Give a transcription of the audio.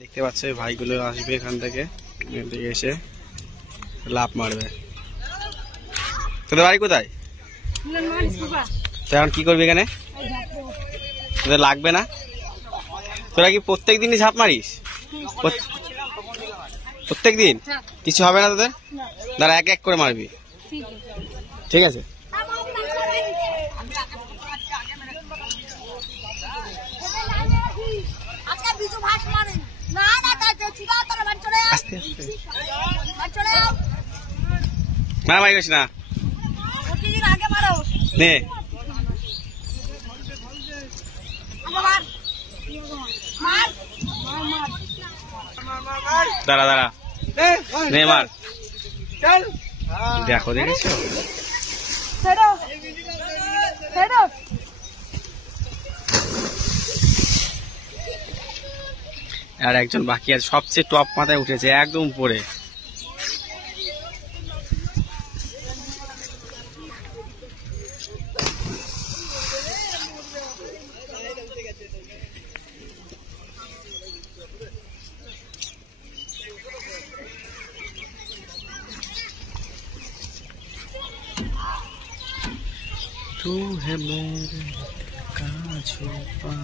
দেখতে পাচ্ছ ভাইগুলো আসবে এখান থেকে এসে লাফ মারবে। তোদের বাড়ি কোথায়? এখন কি করবি এখানে? তোদের লাগবে না? তোরা কি প্রত্যেক দিনই ঝাঁপ মারিস? প্রত্যেক দিন কিছু হবে না তোদের? দাঁড়া, এক এক করে মারবি, ঠিক আছে? আস্তে আস্তে মারামারি করিস না, নে দাঁড়া দাঁড়া, নে মার। দেখো দেখেছো, আর একজন বাকি আছে, সবচেয়ে টপ মাথায় উঠেছে একদম উপরে। तू है मेरे का छुपा